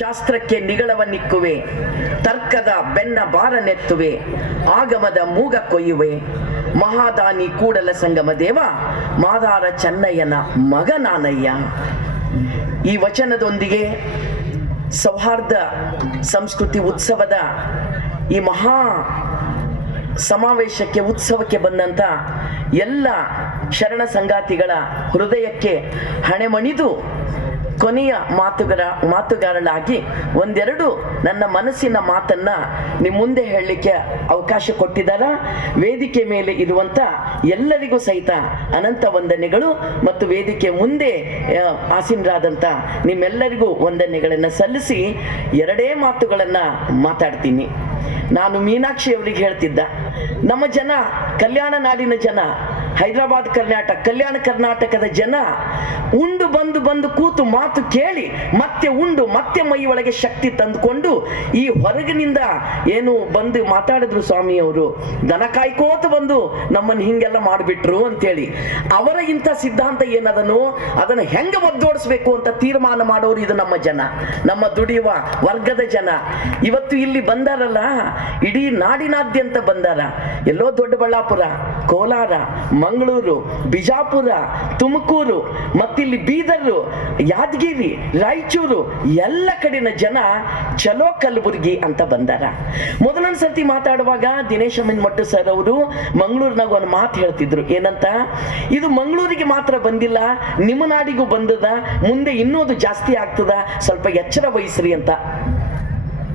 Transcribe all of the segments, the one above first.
ಶಾಸ್ತ್ರಕ್ಕೆ ನಿಗಳವನ್ನಿಕ್ಕುವೆ ತರ್ಕದ ಬೆನ್ನ ಬಾರ ನೆತ್ತುವೆ, ಆಗಮದ ಮೂಗ ಕೊಯ್ಯುವೆ. ಮಹಾದಾನಿ ಕೂಡಲ ಸಂಗಮ ದೇವ, ಮಾದಾರ ಚನ್ನಯ್ಯನ ಮಗ ನಾನಯ್ಯ. ಈ ವಚನದೊಂದಿಗೆ ಸೌಹಾರ್ದ ಸಂಸ್ಕೃತಿ ಉತ್ಸವದ ಈ ಮಹಾ ಸಮಾವೇಶಕ್ಕೆ, ಉತ್ಸವಕ್ಕೆ ಬಂದಂತ ಎಲ್ಲ ಶರಣ ಸಂಗಾತಿಗಳ ಹೃದಯಕ್ಕೆ ಹಣೆಮಣಿದು ಕೊನೆಯ ಮಾತುಗರ, ಮಾತುಗಾರಳಾಗಿ ಒಂದೆರಡು ನನ್ನ ಮನಸ್ಸಿನ ಮಾತನ್ನ ನಿಮ್ಮ ಮುಂದೆ ಹೇಳಲಿಕ್ಕೆ ಅವಕಾಶ ಕೊಟ್ಟಿದ್ದಾರ? ವೇದಿಕೆ ಮೇಲೆ ಇರುವಂತ ಎಲ್ಲರಿಗೂ ಸಹಿತ ಅನಂತ ವಂದನೆಗಳು ಮತ್ತು ವೇದಿಕೆ ಮುಂದೆ ಆಸೀನರಾದಂತ ನಿಮ್ಮೆಲ್ಲರಿಗೂ ವಂದನೆಗಳನ್ನು ಸಲ್ಲಿಸಿ ಎರಡೇ ಮಾತುಗಳನ್ನು ಮಾತಾಡ್ತೀನಿ. ನಾನು ಮೀನಾಕ್ಷಿ ಅವರಿಗೆ ಹೇಳ್ತಿದ್ದ, ನಮ್ಮ ಜನ, ಕಲ್ಯಾಣ ನಾಡಿನ ಜನ ಹೈದರಾಬಾದ್ ಕರ್ನಾಟಕ, ಕಲ್ಯಾಣ ಕರ್ನಾಟಕದ ಜನ ಉಂಡು ಬಂದು ಬಂದು ಕೂತು ಮಾತು ಕೇಳಿ, ಮತ್ತೆ ಉಂಡು, ಮತ್ತೆ ಮೈ ಒಳಗೆ ಶಕ್ತಿ ತಂದುಕೊಂಡು ಈ ಹೊರಗಿನಿಂದ ಏನು ಬಂದು ಮಾತಾಡಿದ್ರು ಸ್ವಾಮಿಯವರು, ದನ ಕಾಯ್ಕೋತ ಬಂದು ನಮ್ಮನ್ನು ಹಿಂಗೆಲ್ಲ ಮಾಡಿಬಿಟ್ರು ಅಂತೇಳಿ. ಅವರ ಇಂಥ ಸಿದ್ಧಾಂತ ಏನದನು? ಅದನ್ನು ಹೆಂಗೆ ಒದ್ದೋಡಿಸ್ಬೇಕು ಅಂತ ತೀರ್ಮಾನ ಮಾಡೋರು ಇದು ನಮ್ಮ ಜನ, ನಮ್ಮ ದುಡಿಯುವ ವರ್ಗದ ಜನ. ಇವತ್ತು ಇಲ್ಲಿ ಬಂದಾರಲ್ಲ, ಇಡೀ ನಾಡಿನಾದ್ಯಂತ ಬಂದಾರ. ಎಲ್ಲೋ ದೊಡ್ಡಬಳ್ಳಾಪುರ, ಕೋಲಾರ ಮಂಗಳೂರು, ಬಿಜಾಪುರ, ತುಮಕೂರು, ಮತ್ತಿಲ್ಲಿ ಬೀದರು, ಯಾದಗಿರಿ, ರಾಯಚೂರು, ಎಲ್ಲ ಕಡೆನ ಜನ ಚಲೋ ಕಲಬುರ್ಗಿ ಅಂತ ಬಂದಾರ. ಮೊದಲೊಂದು ಸರ್ತಿ ಮಾತಾಡುವಾಗ ದಿನೇಶ್ ಅಮ್ಮನ್ ಸರ್ ಅವರು ಮಂಗಳೂರಿನಾಗ ಒಂದು ಮಾತು ಹೇಳ್ತಿದ್ರು. ಏನಂತ? ಇದು ಮಂಗಳೂರಿಗೆ ಮಾತ್ರ ಬಂದಿಲ್ಲ, ನಿಮ್ಮ ನಾಡಿಗೂ ಬಂದದ, ಮುಂದೆ ಇನ್ನೂ ಅದು ಜಾಸ್ತಿ ಆಗ್ತದ, ಸ್ವಲ್ಪ ಎಚ್ಚರ ವಹಿಸ್ರಿ ಅಂತ.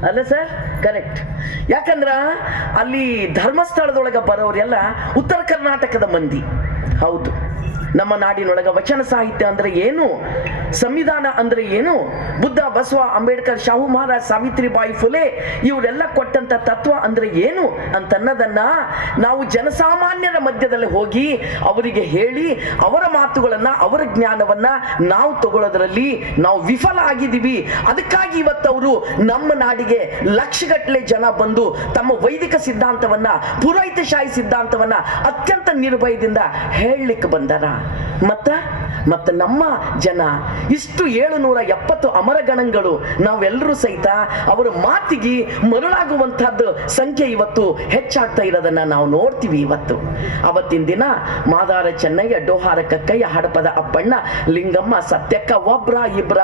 ಅಲ್ಲ ಸರ್ ಕರೆಕ್ಟ್ ಯಾಕಂದ್ರ ಅಲ್ಲಿ ಧರ್ಮಸ್ಥಳದೊಳಗೆ ಬರೋರೆಲ್ಲ ಉತ್ತರ ಕರ್ನಾಟಕದ ಮಂದಿ. ಹೌದು. ನಮ್ಮ ನಾಡಿನೊಳಗ ವಚನ ಸಾಹಿತ್ಯ ಅಂದ್ರೆ ಏನು? ಸಂವಿಧಾನ ಅಂದ್ರೆ ಏನು? ಬುದ್ಧ, ಬಸವ, ಅಂಬೇಡ್ಕರ್, ಶಾಹು, ಮಹಾರಾಜ್, ಸಾವಿತ್ರಿಬಾಯಿ ಫುಲೆ ಇವರೆಲ್ಲ ಕೊಟ್ಟಂತ ತತ್ವ ಅಂದ್ರೆ ಏನು ಅಂತನ್ನದನ್ನ ನಾವು ಜನಸಾಮಾನ್ಯರ ಮಧ್ಯದಲ್ಲಿ ಹೋಗಿ ಅವರಿಗೆ ಹೇಳಿ ಅವರ ಮಾತುಗಳನ್ನ, ಅವರ ಜ್ಞಾನವನ್ನ ನಾವು ತಗೊಳ್ಳೋದ್ರಲ್ಲಿ ನಾವು ವಿಫಲ ಆಗಿದ್ದೀವಿ. ಅದಕ್ಕಾಗಿ ಇವತ್ತು ಅವರು ನಮ್ಮ ನಾಡಿಗೆ ಲಕ್ಷಗಟ್ಟಲೆ ಜನ ಬಂದು ತಮ್ಮ ವೈದಿಕ ಸಿದ್ಧಾಂತವನ್ನ, ಪುರೋಹಿತಶಾಹಿ ಸಿದ್ಧಾಂತವನ್ನ ಅತ್ಯಂತ ನಿರ್ಭಯದಿಂದ ಹೇಳಲಿಕ್ಕೆ ಬಂದಾರ. ಮತ್ತ ಮತ್ತ ನಮ್ಮ ಜನ ಇಷ್ಟು ಏಳುನೂರ ಎಪ್ಪತ್ತು ಅಮರಗಣಗಳು ನಾವೆಲ್ಲರೂ ಸಹಿತ ಅವರ ಮಾತಿಗೆ ಮರುಳಾಗುವಂತಹದ್ದು ಸಂಖ್ಯೆ ಇವತ್ತು ಹೆಚ್ಚಾಗ್ತಾ ಇರೋದನ್ನ ನಾವು ನೋಡ್ತೀವಿ ಇವತ್ತು. ಅವತ್ತಿನ ದಿನ ಮಾದಾರ ಚೆನ್ನಯ್ಯ, ಡೋಹಾರ ಕಕ್ಕಯ್ಯ, ಹಡಪದ ಅಪ್ಪಣ್ಣ, ಲಿಂಗಮ್ಮ, ಸತ್ಯಕ್ಕ ಒಬ್ರ ಇಬ್ರ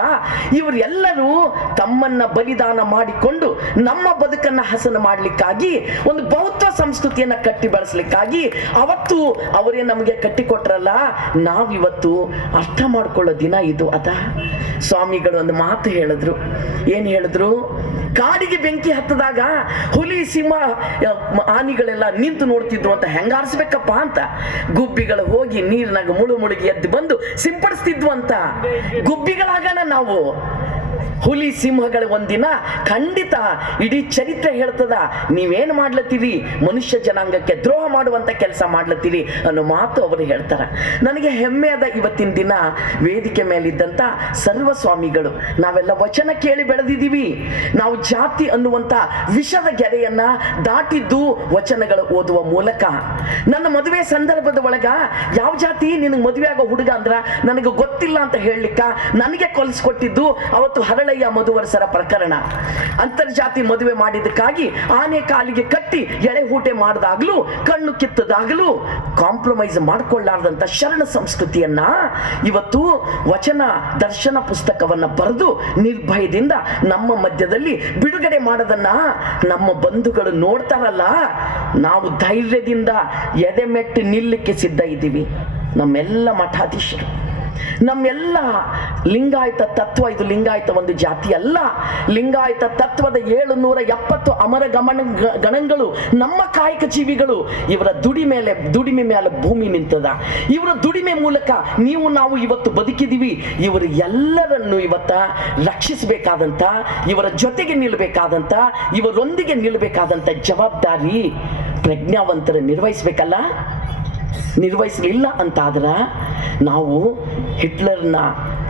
ಇವರೆಲ್ಲರೂ ತಮ್ಮನ್ನ ಬಲಿದಾನ ಮಾಡಿಕೊಂಡು ನಮ್ಮ ಬದುಕನ್ನ ಹಸನ ಮಾಡ್ಲಿಕ್ಕಾಗಿ ಒಂದು ಬೌದ್ಧ ಸಂಸ್ಕೃತಿಯನ್ನ ಕಟ್ಟಿ ಬೆಳೆಸಲಿಕ್ಕಾಗಿ ಅವತ್ತು ಅವರೇ ನಮಗೆ ಕಟ್ಟಿಕೊಟ್ರಲ್ಲ, ನಾವಿವತ್ತು ಅರ್ಥ ಮಾಡ್ಕೊಳ್ಳೋ ದಿನ ಇದು ಸ್ವಾಮಿಗಳು ಒಂದು ಮಾತು ಹೇಳಿದ್ರು. ಏನು ಹೇಳಿದ್ರು? ಕಾಡಿಗೆ ಬೆಂಕಿ ಹತ್ತದಾಗ ಹುಲಿ, ಸಿಂಹ ಆನಿಗಳೆಲ್ಲ ನಿಂತು ನೋಡ್ತಿದ್ರು ಅಂತ ಹೆಂಗಾರಿಸ್ಬೇಕಪ್ಪ ಅಂತ. ಗುಬ್ಬಿಗಳು ಹೋಗಿ ನೀರಿನಾಗ ಮುಳು ಮುಳುಗಿ ಎದ್ದು ಬಂದು ಸಿಂಪಡಿಸ್ತಿದ್ವು ಅಂತ. ಗುಬ್ಬಿಗಳಾಗಣ ನಾವು. ಹುಲಿ ಸಿಂಹಗಳ ಒಂದಿನ ಖಂಡಿತ ಇಡೀ ಚರಿತ್ರೆ ಹೇಳ್ತದ, ನೀವೇನ್ ಮಾಡ್ಲತ್ತೀರಿ? ಮನುಷ್ಯ ಜನಾಂಗಕ್ಕೆ ದ್ರೋಹ ಮಾಡುವಂತ ಕೆಲಸ ಮಾಡ್ಲತ್ತೀರಿ ಅನ್ನೋ ಮಾತು ಅವರು ಹೇಳ್ತಾರ. ನನಗೆ ಹೆಮ್ಮೆ ಅದ ಇವತ್ತಿನ ದಿನ ವೇದಿಕೆ ಮೇಲಿದ್ದಂತ ಸರ್ವ ಸ್ವಾಮಿಗಳು ನಾವೆಲ್ಲ ವಚನ ಕೇಳಿ ಬೆಳೆದಿದ್ದೀವಿ. ನಾವು ಜಾತಿ ಅನ್ನುವಂತ ವಿಷದ ಗೆರೆಯನ್ನ ದಾಟಿದ್ದು ವಚನಗಳು ಓದುವ ಮೂಲಕ. ನನ್ನ ಮದುವೆ ಸಂದರ್ಭದ ಒಳಗ ಯಾವ ಜಾತಿ ನಿನಗೆ ಮದುವೆ ಆಗೋ ಹುಡುಗ ಅಂದ್ರ ನನಗೆ ಗೊತ್ತಿಲ್ಲ ಅಂತ ಹೇಳಲಿಕ್ಕ ನನಗೆ ಕೊಲಿಸ್ಕೊಟ್ಟಿದ್ದು ಅವತ್ತು ಹರಳಯ್ಯ ಮಧುವರಸರ ಪ್ರಕರಣ. ಅಂತರ್ಜಾತಿ ಮದುವೆ ಮಾಡಿದ್ದಕ್ಕಾಗಿ ಆನೆ ಕಾಲಿಗೆ ಕಟ್ಟಿ ಎಳೆ ಹೂಟೆ ಮಾಡಿದಾಗ್ಲೂ, ಕಣ್ಣು ಕಿತ್ತದಾಗಲೂ ಕಾಂಪ್ರಮೈಸ್ ಮಾಡಿಕೊಳ್ಳಾರ್ದಂಥ ಶರಣ ಸಂಸ್ಕೃತಿಯನ್ನ ಇವತ್ತು ವಚನ, ದರ್ಶನ ಪುಸ್ತಕವನ್ನ ಬರೆದು ನಿರ್ಭಯದಿಂದ ನಮ್ಮ ಮಧ್ಯದಲ್ಲಿ ಬಿಡುಗಡೆ ಮಾಡೋದನ್ನ ನಮ್ಮ ಬಂಧುಗಳು ನೋಡ್ತಾರಲ್ಲ, ನಾವು ಧೈರ್ಯದಿಂದ ಎದೆಮೆಟ್ಟು ನಿಲ್ಲಕ್ಕೆ ಸಿದ್ಧ ಇದ್ದೀವಿ. ನಮ್ಮೆಲ್ಲ ಮಠಾಧೀಶರು. ನಮ್ಮೆಲ್ಲ ಲಿಂಗಾಯತ ತತ್ವ, ಇದು ಲಿಂಗಾಯತ ಒಂದು ಜಾತಿ ಅಲ್ಲ. ಲಿಂಗಾಯತ ತತ್ವದ ಏಳು ನೂರ ಎಪ್ಪತ್ತು ಅಮರ ಗಮನ ಗಣಗಳು, ನಮ್ಮ ಕಾಯಕ ಜೀವಿಗಳು, ಇವರ ದುಡಿ ಮೇಲೆ, ದುಡಿಮೆ ಮೇಲೆ ಭೂಮಿ ನಿಂತದ. ಇವರ ದುಡಿಮೆ ಮೂಲಕ ನೀವು, ನಾವು ಇವತ್ತು ಬದುಕಿದೀವಿ ಇವರು ಎಲ್ಲರನ್ನು ಇವತ್ತ ರಕ್ಷಿಸಬೇಕಾದಂತ, ಇವರ ಜೊತೆಗೆ ನಿಲ್ಲಬೇಕಾದಂತ ಇವರೊಂದಿಗೆ ನಿಲ್ಲಬೇಕಾದಂತ ಜವಾಬ್ದಾರಿ ಪ್ರಜ್ಞಾವಂತರ ನಿರ್ವಹಿಸ್ಬೇಕಲ್ಲ? ನಿರ್ವಹಿಸಲಿಲ್ಲ ಅಂತಾದ್ರ ನಾವು ಹಿಟ್ಲರ್ನ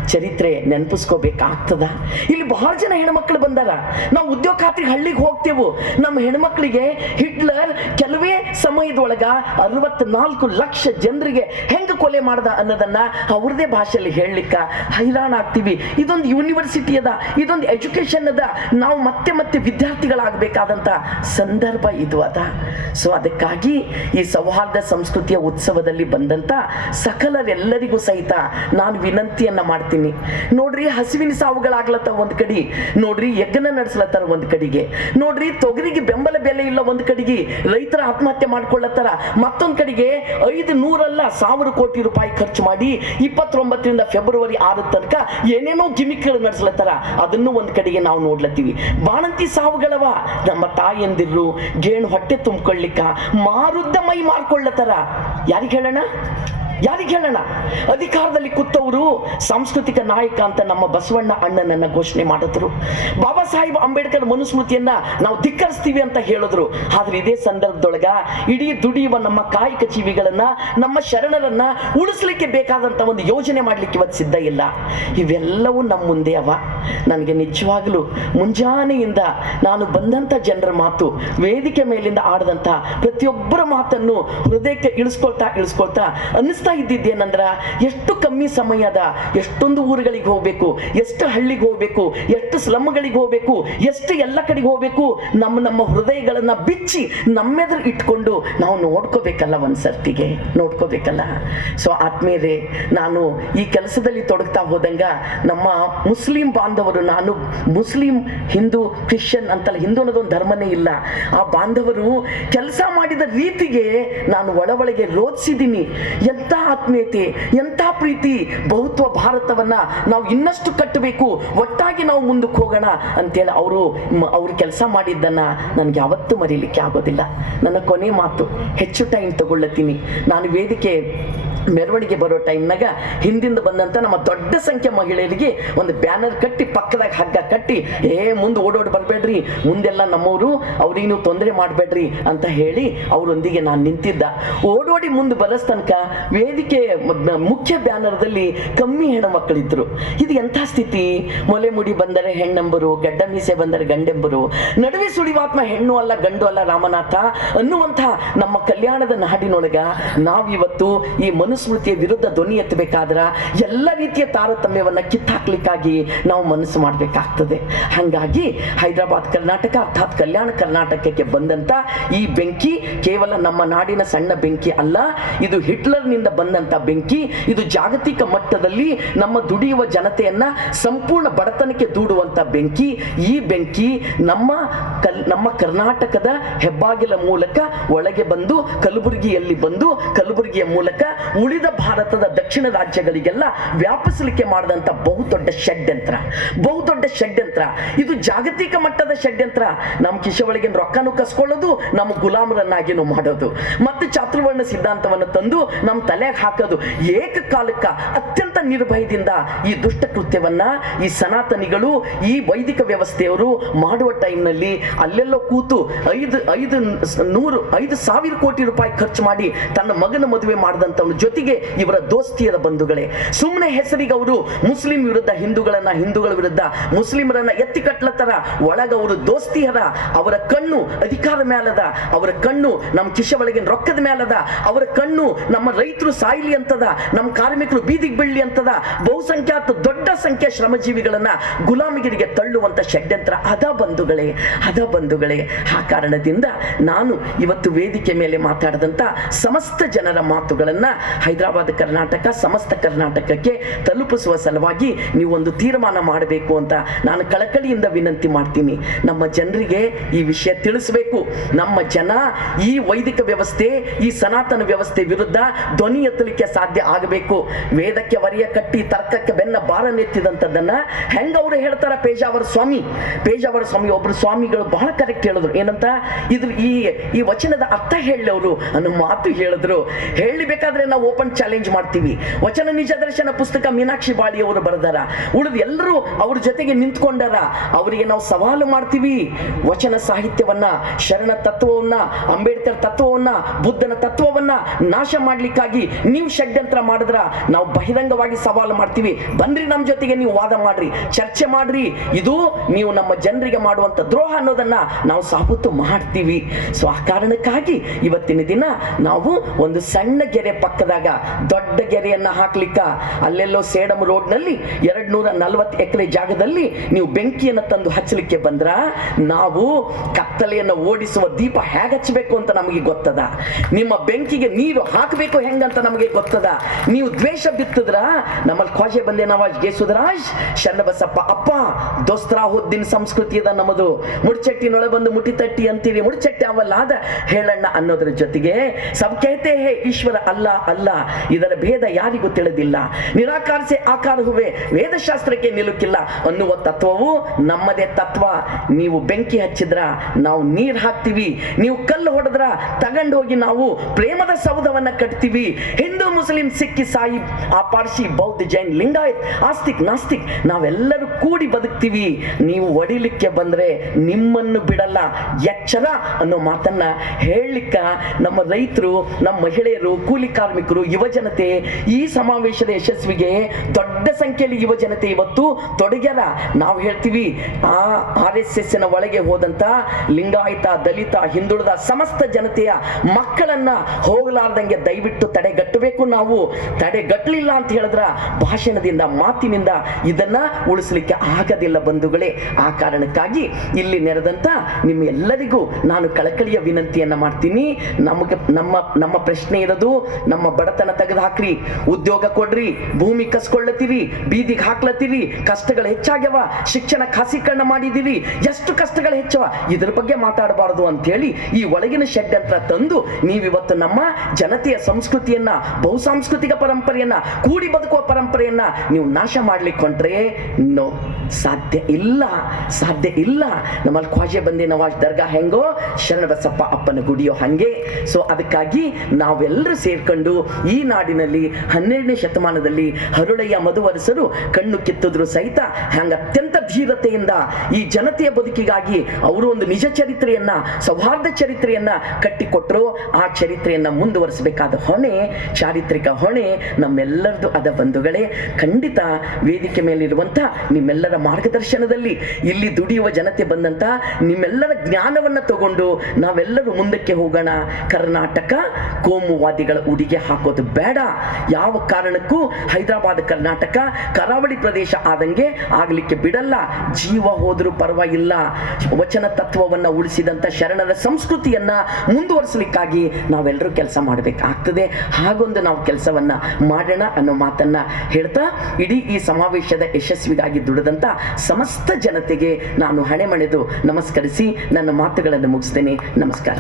ಚರಿತ್ರೆ ನೆನಪಿಸ್ಕೋಬೇಕಾಗ್ತದ? ಇಲ್ಲಿ ಬಹಳ ಜನ ಹೆಣ್ಮಕ್ಳು ಬಂದಾರ. ನಾವು ಉದ್ಯೋಗ ಖಾತ್ರಿಗೆ ಹಳ್ಳಿಗೆ ಹೋಗ್ತೇವೆ. ನಮ್ಮ ಹೆಣ್ಮಕ್ಳಿಗೆ ಹಿಟ್ಲರ್ ಕೆಲವೇ ಸಮಯದೊಳಗ ಅರವತ್ನಾಲ್ಕು ಲಕ್ಷ ಜನರಿಗೆ ಹೆಂಗ ಕೊಲೆ ಮಾಡ್ದ ಅನ್ನೋದನ್ನ ಅವ್ರದೇ ಭಾಷೆಯಲ್ಲಿ ಹೇಳಲಿಕ್ಕ ಹೈರಾಣ ಆಗ್ತೀವಿ. ಇದೊಂದು ಯೂನಿವರ್ಸಿಟಿ ಅದ, ಇದೊಂದು ಎಜುಕೇಶನ್ ಅದ. ನಾವು ಮತ್ತೆ ಮತ್ತೆ ವಿದ್ಯಾರ್ಥಿಗಳಾಗಬೇಕಾದಂತ ಸಂದರ್ಭ ಇದು ಅದ. ಸೊ ಅದಕ್ಕಾಗಿ ಈ ಸೌಹಾರ್ದ ಸಂಸ್ಕೃತಿಯ ಉತ್ಸವದಲ್ಲಿ ಬಂದಂತ ಸಕಲರೆಲ್ಲರಿಗೂ ಸಹಿತ ನಾನು ವಿನಂತಿಯನ್ನ ಮಾಡ್ತೀನಿ. ನೋಡ್ರಿ, ಹಸಿವಿನ ಸಾವುಗಳಾಗ್ಲತ್ತ ಒಂದು ಕಡೆ. ನೋಡ್ರಿ, ಯಜ್ಞ ನಡೆಸ್ಲತ್ತಾರ ಒಂದ್ ಕಡೆಗೆ. ನೋಡ್ರಿ, ತೊಗರಿಗೆ ಬೆಂಬಲ ಬೆಲೆ ಇಲ್ಲ ಒಂದ್ ಕಡೆಗೆ. ರೈತರ ಆತ್ಮಹತ್ಯೆ ಮಾಡ್ಕೊಳ್ಳತ್ತಾರ? ಮತ್ತೊಂದ್ ಕಡೆಗೆ ಐದು ನೂರಲ್ಲ ಸಾವಿರ ಕೋಟಿ ರೂಪಾಯಿ ಖರ್ಚು ಮಾಡಿ ಇಪ್ಪತ್ತೊಂಬತ್ತರಿಂದ ಫೆಬ್ರವರಿ ಆರು ತನಕ ಏನೇನೋ ಗಿಮಿಕ್ಗಳು ನಡೆಸ್ಲತ್ತಾರ? ಅದನ್ನು ಒಂದ್ ಕಡೆಗೆ ನಾವು ನೋಡ್ಲತ್ತೀವಿ. ಬಾಣಂತಿ ಸಾವುಗಳವ. ನಮ್ಮ ತಾಯಂದಿರು ಗೇಣು ಹೊಟ್ಟೆ ತುಂಬಿಕೊಳ್ಳಿಕ್ಕ, ಮಾರುದ್ದ ಮೈ ಮಾರ್ಕೊಳ್ಳತ್ತಾರ. ಯಾರಿಗೆ ಹೇಳೋಣ ಯಾರಿಗೆ ಹೇಳೋಣ ಅಧಿಕಾರದಲ್ಲಿ ಕೂತವರು ಸಾಂಸ್ಕೃತಿಕ ನಾಯಕ ಅಂತ ನಮ್ಮ ಬಸವಣ್ಣ ಅಣ್ಣನನ್ನ ಘೋಷಣೆ ಮಾಡಿದ್ರು. ಬಾಬಾ ಸಾಹೇಬ್ ಅಂಬೇಡ್ಕರ್ ಮನುಸ್ಮೃತಿಯನ್ನ ನಾವು ಧಿಕ್ಕರಿಸ್ತೀವಿ ಅಂತ ಹೇಳಿದ್ರು. ಆದ್ರೆ ಇದೇ ಸಂದರ್ಭದೊಳಗ ಇಡೀ ದುಡಿಯುವ ನಮ್ಮ ಕಾಯಕ ಜೀವಿಗಳನ್ನ, ನಮ್ಮ ಶರಣರನ್ನ ಉಳಿಸ್ಲಿಕ್ಕೆ ಬೇಕಾದಂತ ಒಂದು ಯೋಜನೆ ಮಾಡ್ಲಿಕ್ಕೆ ಇವತ್ತು ಸಿದ್ಧ ಇಲ್ಲ. ಇವೆಲ್ಲವೂ ನಮ್ಮ ಮುಂದೆ ಅವ. ನನಗೆ ನಿಜವಾಗ್ಲೂ ಮುಂಜಾನೆಯಿಂದ ನಾನು ಬಂದಂತ ಜನರ ಮಾತು, ವೇದಿಕೆ ಮೇಲಿಂದ ಆಡದಂತ ಪ್ರತಿಯೊಬ್ಬರ ಮಾತನ್ನು ಹೃದಯಕ್ಕೆ ಇಳಿಸ್ಕೊಳ್ತಾ ಇಳಿಸ್ಕೊಳ್ತಾ ಅನ್ನಿಸ್ತಾ ಇದ್ದಿದ್ದೇನಂದ್ರ ಎಷ್ಟು ಕಮ್ಮಿ ಸಮಯದ ಎಷ್ಟೊಂದು ಊರುಗಳಿಗೆ ಹೋಗ್ಬೇಕು, ಎಷ್ಟು ಹಳ್ಳಿಗೆ ಹೋಗ್ಬೇಕು, ಎಷ್ಟು ಸ್ಲಮ್ಗಳಿಗೆ ಹೋಗ್ಬೇಕು, ಎಷ್ಟು ಎಲ್ಲ ಕಡೆಗೆ ಹೋಗ್ಬೇಕು, ನಮ್ಮ ನಮ್ಮ ಹೃದಯಗಳನ್ನ ಬಿಚ್ಚಿ ನಮ್ಮೆದುರು ಇಟ್ಕೊಂಡು ನಾವು ನೋಡ್ಕೋಬೇಕಲ್ಲ ಒಂದ್ಸರ್ತಿಗೆ, ನೋಡ್ಕೋಬೇಕಲ್ಲ. ಸೊ ಆತ್ಮೀಯರೇ ನಾನು ಈ ಕೆಲಸದಲ್ಲಿ ತೊಡಗ್ತಾ ಹೋದಂಗ ನಮ್ಮ ಮುಸ್ಲಿಂ ಬಾಂಧವರು, ನಾನು ಮುಸ್ಲಿಂ ಹಿಂದೂ ಕ್ರಿಶ್ಚಿಯನ್ ಅಂತಲ್ಲ, ಹಿಂದೂ ಅನ್ನೋದೊಂದು ಧರ್ಮನೇ ಇಲ್ಲ. ಆ ಬಾಂಧವರು ಕೆಲಸ ಮಾಡಿದ ರೀತಿಗೆ ನಾನು ಒಳ ಒಳಗೆ ರೋಧಿಸಿದ್ದೀನಿ ಎಂತ ಆತ್ಮೀಯತೆ, ಎಂಥ ಪ್ರೀತಿ, ಬಹುತ್ವ ಭಾರತವನ್ನ ನಾವು ಇನ್ನಷ್ಟು ಕಟ್ಟಬೇಕು, ಒಟ್ಟಾಗಿ ನಾವು ಮುಂದಕ್ಕೆ ಹೋಗೋಣ ಅಂತೇಳಿ ಅವರು ಅವ್ರು ಕೆಲಸ ಮಾಡಿದ್ದನ್ನ ನನಗೆ ಯಾವತ್ತೂ ಮರೀಲಿಕ್ಕೆ ಆಗೋದಿಲ್ಲ. ನನ್ನ ಕೊನೆ ಮಾತು, ಹೆಚ್ಚು ಟೈಮ್ ತಗೊಳ್ಳತ್ತೀನಿ ನಾನು ವೇದಿಕೆ ಮೆರವಣಿಗೆ ಬರೋ ಟೈಮ್ನಾಗ ಹಿಂದಿಂದ ಬಂದಂತ ನಮ್ಮ ದೊಡ್ಡ ಸಂಖ್ಯೆ ಮಹಿಳೆಯರಿಗೆ ಒಂದು ಬ್ಯಾನರ್ ಕಟ್ಟಿ ಪಕ್ಕದಾಗ ಹಗ್ಗ ಕಟ್ಟಿ, ಏ, ಮುಂದೆ ಓಡೋಡಿ ಬರಬೇಡ್ರಿ, ಮುಂದೆಲ್ಲ ನಮ್ಮವರು, ಅವ್ರಿಗೆ ನೀವು ತೊಂದರೆ ಮಾಡಬೇಡ್ರಿ ಅಂತ ಹೇಳಿ ಅವರೊಂದಿಗೆ ನಾನು ನಿಂತಿದ್ದ. ಓಡೋಡಿ ಮುಂದೆ ಬರಸ್ ತನಕ ವೇದಿಕೆ ಮುಖ್ಯ ಮುಖ್ಯ ಬ್ಯಾನರ್ದಲ್ಲಿ ಕಮ್ಮಿ ಹೆಣ್ಣು ಮಕ್ಕಳಿದ್ರು. ಇದು ಎಂಥ ಸ್ಥಿತಿ? ಮೊಲೆ ಮುಡಿ ಬಂದರೆ ಹೆಣ್ಣೆಂಬರು, ಗಡ್ಡ ಮೀಸೆ ಬಂದರೆ ಗಂಡೆಂಬರು. ನಡುವೆ ಸುಳಿವಾತ್ಮ ಹೆಣ್ಣು ಅಲ್ಲ, ಗಂಡು ಅಲ್ಲ ರಾಮನಾಥ ಅನ್ನುವಂಥ ನಮ್ಮ ಕಲ್ಯಾಣದ ನಾಡಿನೊಳಗ ನಾವಿವತ್ತು ಈ ಮನುಸ್ಮೃತಿಯ ವಿರುದ್ಧ ಧ್ವನಿ ಎತ್ತಬೇಕಾದ್ರ ಎಲ್ಲ ರೀತಿಯ ತಾರತಮ್ಯವನ್ನ ಕಿತ್ತಾಕ್ಲಿಕ್ಕಾಗಿ ನಾವು ಮನಸ್ಸು ಮಾಡಬೇಕಾಗ್ತದೆ. ಹಾಗಾಗಿ ಹೈದರಾಬಾದ್ ಕರ್ನಾಟಕ ಅರ್ಥಾತ್ ಕಲ್ಯಾಣ ಕರ್ನಾಟಕಕ್ಕೆ ಬಂದಂತ ಈ ಬೆಂಕಿ ಕೇವಲ ನಮ್ಮ ನಾಡಿನ ಸಣ್ಣ ಬೆಂಕಿ ಅಲ್ಲ, ಇದು ಹಿಟ್ಲರ್ನಿಂದ ಬಂದಂತ ಬೆಂಕಿ ಇದು ಜಾಗತಿಕ ಮಟ್ಟದಲ್ಲಿ ನಮ್ಮ ದುಡಿಯುವ ಜನತೆಯನ್ನ ಸಂಪೂರ್ಣ ಬಡತನಕ್ಕೆ ದೂಡುವಂತ ಬೆಂಕಿ. ಈ ಬೆಂಕಿ ನಮ್ಮ ನಮ್ಮ ಕರ್ನಾಟಕದ ಹೆಬ್ಬಾಗಿಲ ಮೂಲಕ ಒಳಗೆ ಬಂದು, ಕಲಬುರಗಿಯಲ್ಲಿ ಬಂದು, ಕಲಬುರಗಿಯ ಮೂಲಕ ಉಳಿದ ಭಾರತದ ದಕ್ಷಿಣ ರಾಜ್ಯಗಳಿಗೆಲ್ಲ ವ್ಯಾಪಿಸಲಿಕ್ಕೆ ಮಾಡಿದಂತ ಬಹುದೊಡ್ಡ ಷಡ್ಯಂತ್ರ. ಬಹುದೊಡ್ಡ ಷಡ್ಯಂತ್ರ. ಇದು ಜಾಗತಿಕ ಮಟ್ಟದ ಷಡ್ಯಂತ್ರ. ನಮ್ಮ ಕಿಶೆಯೊಳಗೆ ರೊಕ್ಕನು ಕಸ್ಕೊಳ್ಳೋದು ನಮ್ಮ ಗುಲಾಮರನ್ನಾಗಿನೂ ಮಾಡೋದು. ಮತ್ತು ಚಾತುರ್ವರ್ಣ ಸಿದ್ಧಾಂತವನ್ನು ತಂದು ನಮ್ಮ ತಲೆಗೆ ಹಾಕೋದು ಏಕಕಾಲಕ್ಕ ಅತ್ಯಂತ ನಿರ್ಭಯದಿಂದ ಈ ದುಷ್ಟ ಕೃತ್ಯವನ್ನ ಈ ಸನಾತನಿಗಳು, ಈ ವೈದಿಕ ವ್ಯವಸ್ಥೆಯವರು ಮಾಡುವ ಟೈಮ್ನಲ್ಲಿ ಅಲ್ಲೆಲ್ಲೋ ಕೂತು ಐದು ಐದು ನೂರು, ಐದು ಸಾವಿರ ಕೋಟಿ ರೂಪಾಯಿ ಖರ್ಚು ಮಾಡಿ ತನ್ನ ಮಗನ ಮದುವೆ ಮಾಡಿದಂಥವ್ರ ಜೊತೆಗೆ ಇವರ ದೋಸ್ತಿಯರ ಬಂಧುಗಳೇ. ಸುಮ್ಮನೆ ಹೆಸರಿಗೆ ಅವರು ಮುಸ್ಲಿಂ ವಿರುದ್ಧ ಹಿಂದೂಗಳನ್ನ, ಹಿಂದೂಗಳ ವಿರುದ್ಧ ಮುಸ್ಲಿಮರನ್ನ ಎತ್ತಿ ಕಟ್ಲತ್ತರ ಒಳಗ ಅವರು ದೋಸ್ತಿಯರ, ಅವರ ಕಣ್ಣು ಅಧಿಕಾರ ಮೇಲದ ಅವರ ಕಣ್ಣು ನಮ್ಮ ಕಿಶ ಒಳಗಿನ ರೊಕ್ಕದ ಮೇಲದ ಅವರ ಕಣ್ಣು ನಮ್ಮ ರೈತರು ಸಾಯ್ಲಿ ಅಂತದ ನಮ್ಮ ಕಾರ್ಮಿಕರು ಬೀದಿಗೆ ಬೀಳ್ಲಿ ಅಂತದ, ಬಹುಸಂಖ್ಯಾತ ದೊಡ್ಡ ಸಂಖ್ಯೆ ಶ್ರಮಜೀವಿಗಳನ್ನ ಗುಲಾಮಿಗಿರಿಗೆ ತಳ್ಳುವಂತ ಷಡ್ಯಂತ್ರ ಅದ ಬಂಧುಗಳೇ ಅದ ಬಂಧುಗಳೇ. ಆ ಕಾರಣದಿಂದ ನಾನು ಇವತ್ತು ವೇದಿಕೆ ಮೇಲೆ ಮಾತಾಡಿದಂತ ಸಮಸ್ತ ಜನರ ಮಾತುಗಳನ್ನ ಹೈದರಾಬಾದ್ ಕರ್ನಾಟಕ, ಸಮಸ್ತ ಕರ್ನಾಟಕಕ್ಕೆ ತಲುಪಿಸುವ ಸಲುವಾಗಿ ನೀವು ಒಂದು ತೀರ್ಮಾನ ಮಾಡಬೇಕು ಅಂತ ನಾನು ಕಳಕಳಿಯಿಂದ ವಿನಂತಿ ಮಾಡ್ತೀನಿ. ನಮ್ಮ ಜನರಿಗೆ ಈ ವಿಷಯ ತಿಳಿಸಬೇಕು. ನಮ್ಮ ಜನ ಈ ವೈದಿಕ ವ್ಯವಸ್ಥೆ, ಈ ಸನಾತನ ವ್ಯವಸ್ಥೆ ವಿರುದ್ಧ ಧ್ವನಿ ಎತ್ತಲಿಕ್ಕೆ ಸಾಧ್ಯ ಆಗಬೇಕು. ವೇದಕ್ಕೆ ವರಿಯ ಕಟ್ಟಿ ತರ್ಕಕ್ಕೆ ಬೆನ್ನ ಬಾರ ನೆತ್ತಿದಂಥದ್ದನ್ನ ಹೆಂಗ ಅವರು ಹೇಳ್ತಾರ ಪೇಜಾವರ ಸ್ವಾಮಿ? ಪೇಜಾವರ ಸ್ವಾಮಿ ಒಬ್ರು ಸ್ವಾಮಿಗಳು ಬಹಳ ಕರೆಕ್ಟ್ ಹೇಳಿದ್ರು ಏನಂತ? ಇದು ಈ ಈ ವಚನದ ಅರ್ಥ ಹೇಳಿ ಅವರು ಅನ್ನೋ ಮಾತು ಹೇಳಿದ್ರು. ಹೇಳಬೇಕಾದ್ರೆ ನಾವು ಓಪನ್ ಚಾಲೆಂಜ್ ಮಾಡ್ತೀವಿ. ವಚನ ನಿಜ ದರ್ಶನ ಪುಸ್ತಕ ಮೀನಾಕ್ಷಿ ಬಾಳಿ ಅವರು ಬರೆದಾರ. ಉಳಿದ ಎಲ್ಲರೂ ಅವ್ರ ಜೊತೆಗೆ ನಿಂತ್ಕೊಂಡಾರ. ಅವರಿಗೆ ನಾವು ಸವಾಲು ಮಾಡ್ತೀವಿ. ವಚನ ಸಾಹಿತ್ಯವನ್ನ, ಶರಣ ತತ್ವವನ್ನ, ಅಂಬೇಡ್ಕರ್ ತತ್ವವನ್ನ, ಬುದ್ಧನ ತತ್ವವನ್ನ ನಾಶ ಮಾಡ್ಲಿಕ್ಕಾಗಿ ನೀವು ಷಡ್ಯಂತ್ರ ಮಾಡಿದ್ರ ನಾವು ಬಹಿರಂಗವಾಗಿ ಸವಾಲು ಮಾಡ್ತೀವಿ. ಬನ್ರಿ ನಮ್ಮ ಜೊತೆಗೆ, ನೀವು ವಾದ ಮಾಡ್ರಿ. ಚರ್ಚೆ ಮಾಡ್ರಿ. ಇದು ನೀವು ನಮ್ಮ ಜನರಿಗೆ ಮಾಡುವಂತ ದ್ರೋಹ ಅನ್ನೋದನ್ನ ನಾವು ಸಾಬೂತು ಮಾಡ್ತೀವಿ. ಸೊ ಆ ಕಾರಣಕ್ಕಾಗಿ ಇವತ್ತಿನ ದಿನ ನಾವು ಒಂದು ಸಣ್ಣ ಗೆರೆ ಪಕ್ಕದಾಗ, ದೊಡ್ಡ ಗೆರೆಯನ್ನ ಹಾಕ್ಲಿಕ್ಕ, ಅಲ್ಲೆಲ್ಲೋ ಸೇಡಂ ರೋಡ್ನಲ್ಲಿ ಎರಡ್ ನೂರ ನಲ್ವತ್ತು ಎಕರೆ ಜಾಗದಲ್ಲಿ ನೀವು ಬೆಂಕಿಯನ್ನು ತಂದು ಹಚ್ಚಲಿಕ್ಕೆ ಬಂದ್ರ, ನಾವು ಕತ್ತಲೆಯನ್ನು ಓಡಿಸುವ ದೀಪ ಹೇಗೆ ಹಚ್ಚಬೇಕು ಅಂತ ನಮಗೆ ಗೊತ್ತದ? ನಿಮ್ಮ ಬೆಂಕಿಗೆ ನೀರು ಹಾಕಬೇಕು ಹೆಂಗಂತ ನಮಗೆ ಗೊತ್ತದ. ನೀವು ದ್ವೇಷ ಬಿತ್ತದ್ರ, ನಮ್ಮಲ್ಲಿ ಖ್ವಾಜೆ ಬಂದೆ ನವಾಜ್ ಗೇಸುದರಾಜ್ ಶರಣಬಸಪ್ಪ ಅಪ್ಪ, ದೋಸ್ತ್ರಾಹುದ್ದೀನ್ ಸಂಸ್ಕೃತಿ ಅದ ನಮ್ಮದು ಮುಡ್ಚಟ್ಟಿನೊಳ ಬಂದು ಮುಟಿ ತಟ್ಟಿ ಅಂತೀರಿ ಮುಡ್ಚಟ್ಟಿ ಅವಲ್ಲ ಆದ ಹೇಳಣ್ಣ ಅನ್ನೋದ್ರ ಜೊತೆಗೆ ಸಬ್ ಕೇತೆ ಹೇ ಈಶ್ವರ ಅಲ್ಲ ಅಲ್ಲ. ಇದರ ಭೇದ ಯಾರಿಗೂ ತಿಳಿದಿಲ್ಲ. ನಿರಾಕಾರಿಸಿ ಆಕಾರ ಹುವೆ ವೇದಶಾಸ್ತ್ರಕ್ಕೆ ನಿಲುಕಿಲ್ಲ. ಅನ್ನುವ ತತ್ವವು ನಮ್ಮದೇ ತತ್ವ. ನೀವು ಬೆಂಕಿ ಹಚ್ಚಿದ್ರ, ನಾವು ನೀರ್ ಹಾಕ್ತಿವಿ. ನೀವು ಕಲ್ಲು ಹೊಡೆದ್ರ ತಗೊಂಡು ಹೋಗಿ ನಾವು ಪ್ರೇಮದ ಸೌಧವನ್ನ ಕಟ್ತೀವಿ. ಹಿಂದೂ ಮುಸ್ಲಿಂ ಸಿಕ್ಕಿ ಸಾಯಿ, ಆ ಪಾರ್ಸಿ, ಬೌದ್ಧ, ಜೈನ್, ಲಿಂಗಾಯತ್, ಆಸ್ತಿಕ್, ನಾಸ್ತಿಕ್, ನಾವೆಲ್ಲರೂ ಕೂಡಿ ಬದುಕ್ತೀವಿ. ನೀವು ಒಡಿಲಿಕ್ಕೆ ಬಂದ್ರೆ ನಿಮ್ಮನ್ನು ಬಿಡಲ್ಲ. ಎಚ್ಚರ ಅನ್ನೋ ಮಾತನ್ನ ಹೇಳಲಿಕ್ಕ ನಮ್ಮ ರೈತರು, ನಮ್ಮ ಮಹಿಳೆಯರು, ಕೂಲಿ ಕಾರ್ಮಿಕರು ಯುವಜನತೆ ಈ ಸಮಾವೇಶದ ಯಶಸ್ವಿಗೆ ದೊಡ್ಡ ಸಂಖ್ಯೆಯಲ್ಲಿ ಯುವಜನತೆ ಇವತ್ತು ತೊಡಗ್ಯಾರ. ನಾವು ಹೇಳ್ತೀವಿ, ಆ ಆರ್ ಎಸ್ ಎಸ್ ಒಳಗೆ ಹೋದಂತ ಲಿಂಗಾಯತ, ದಲಿತ, ಹಿಂದುಳಿದ ಸಮಸ್ತ ಜನತೆಯ ಮಕ್ಕಳನ್ನ ಹೋಗಲಾರ್ದಂಗೆ ದಯವಿಟ್ಟು ತಡೆಗಟ್ಟಬೇಕು ನಾವು. ತಡೆಗಟ್ಟಲಿಲ್ಲ ಅಂತ ಹೇಳಿದ್ರ ಭಾಷಣದಿಂದ, ಮಾತಿನಿಂದ ಇದನ್ನ ಉಳಿಸ್ಲಿಕ್ಕೆ ಆಗದಿಲ್ಲ ಬಂಧುಗಳೇ. ಆ ಕಾರಣಕ್ಕಾಗಿ ಇಲ್ಲಿ ನೆರೆದಂತ ನಿಮ್ಮ ಎಲ್ಲರಿಗೂ ನಾನು ಕಳಕಳಿಯ ವಿನಂತಿಯನ್ನ ಮಾಡ್ತೀನಿ. ನಮಗೆ, ನಮ್ಮ ನಮ್ಮ ಪ್ರಶ್ನೆ ಇರೋದು, ನಮ್ಮ ಬಡತನ ತೆಗೆದು ಹಾಕ್ರಿ ಉದ್ಯೋಗ ಕೊಡ್ರಿ, ಭೂಮಿ ಕಸ್ಕೊಳ್ಳತ್ತೀರಿ ಬೀದಿಗೆ ಹಾಕ್ಲತ್ತೀರಿ, ಕಷ್ಟಗಳು ಹೆಚ್ಚಾಗ್ಯವ, ಶಿಕ್ಷಣ ಖಾಸೀಕರಣ ಮಾಡಿದಿರಿ ಎಷ್ಟು ಕಷ್ಟಗಳು ಹೆಚ್ಚವ, ಇದ್ರ ಬಗ್ಗೆ ಮಾತಾಡಬಾರದು ಅಂತ ಹೇಳಿ ಈ ಒಳಗಿನ ಷಡ್ಯಂತ್ರ ತಂದು ನೀವಿವತ್ತು ನಮ್ಮ ಜನತೆಯ ಸಂಸ್ಕೃತಿಯನ್ನ ಬಹುಸಾಂಸ್ಕೃತಿಕ ಪರಂಪರೆಯನ್ನ, ಕೂಡಿ ಬದುಕುವ ಪರಂಪರೆಯನ್ನ ನೀವು ನಾಶ ಮಾಡ್ಲಿಕ್ಕೆ ಹೊಂಟ್ರೆ ನೋ, ಸಾಧ್ಯ ಇಲ್ಲ ಸಾಧ್ಯ ಇಲ್ಲ. ನಮ್ಮಲ್ಲಿ ಖ್ವಾಜೆ ಬಂದೆ ನವಾಜ್ ದರ್ಗಾ ಹೆಂಗೋ, ಶರಣಬಸಪ್ಪ ಅಪ್ಪನ ಗುಡಿಯೋ ಹಂಗೆ. ಸೊ ಅದಕ್ಕಾಗಿ ನಾವೆಲ್ಲರೂ ಸೇರ್ಕೊಂಡು ಈ ನಾಡಿನಲ್ಲಿ, ಹನ್ನೆರಡನೇ ಶತಮಾನದಲ್ಲಿ ಹರುಳಯ್ಯ ಮಧುವರಸರು ಕಣ್ಣು ಕಿತ್ತಿದ್ರು ಸಹಿತ ಹ್ಯಾಂಗ ಅತ್ಯಂತ ಧೀರತೆಯಿಂದ ಈ ಜನತೆಯ ಬದುಕಿಗಾಗಿ ಅವರು ಒಂದು ನಿಜ ಚರಿತ್ರೆಯನ್ನ, ಸೌಹಾರ್ದ ಚರಿತ್ರೆಯನ್ನ ಕಟ್ಟಿಕೊಟ್ರು. ಆ ಚರಿತ್ರೆಯನ್ನ ಮುಂದುವರಿಸಬೇಕಾದ ಹೊಣೆ ಚಾರಿತ್ರಿಕ ಹೊಣೆ ನಮ್ಮೆಲ್ಲರದು ಅದ ಬಂಧುಗಳೇ. ಖಂಡಿತ ವೇದಿಕೆ ಮೇಲಿರುವಂಥ ನಿಮ್ಮೆಲ್ಲರ ಮಾರ್ಗದರ್ಶನದಲ್ಲಿ ಇಲ್ಲಿ ದುಡಿಯುವ ಜನತೆ ಬಂದಂತ ನಿಮ್ಮೆಲ್ಲರ ಜ್ಞಾನವನ್ನ ತಗೊಂಡು ನಾವೆಲ್ಲರೂ ಮುಂದಕ್ಕೆ ಹೋಗೋಣ. ಕರ್ನಾಟಕ ಕೋಮುವಾದಿಗಳ ಉಡಿಗೆ ಹಾಕೋದು ಬೇಡ. ಯಾವ ಕಾರಣಕ್ಕೂ ಹೈದರಾಬಾದ್, ಕರ್ನಾಟಕ ಕರಾವಳಿ ಪ್ರದೇಶ ಆದಂಗೆ ಆಗ್ಲಿಕ್ಕೆ ಬಿಡಲ್ಲ. ಜೀವ ಹೋದ್ರೂ ಪರವಾಗಿಲ್ಲ. ವಚನ ತತ್ವವನ್ನ ಉಳಿಸಿದಂತ ಶರಣರ ಸಂಸ್ಕೃತಿಯನ್ನ ಮುಂದುವರಿಸಲಿಕ್ಕಾಗಿ ನಾವೆಲ್ಲರೂ ಕೆಲಸ ಮಾಡಬೇಕಾಗ್ತದೆ ಹಾಗೊಂದು ನಾವು ಕೆಲಸವನ್ನ ಮಾಡೋಣ ಅನ್ನೋ ಮಾತನ್ನ ಹೇಳ್ತಾ ಇಡೀ ಈ ಸಮಾವೇಶದ ಯಶಸ್ವಿಗಾಗಿ ದುಡಿದಂತ ಸಮಸ್ತ ಜನತೆಗೆ ನಾನು ಹಣೆ ಮಣೆದು ನಮಸ್ಕರಿಸಿ ನನ್ನ ಮಾತುಗಳನ್ನು ಮುಗಿಸ್ತೇನೆ. ನಮಸ್ಕಾರ.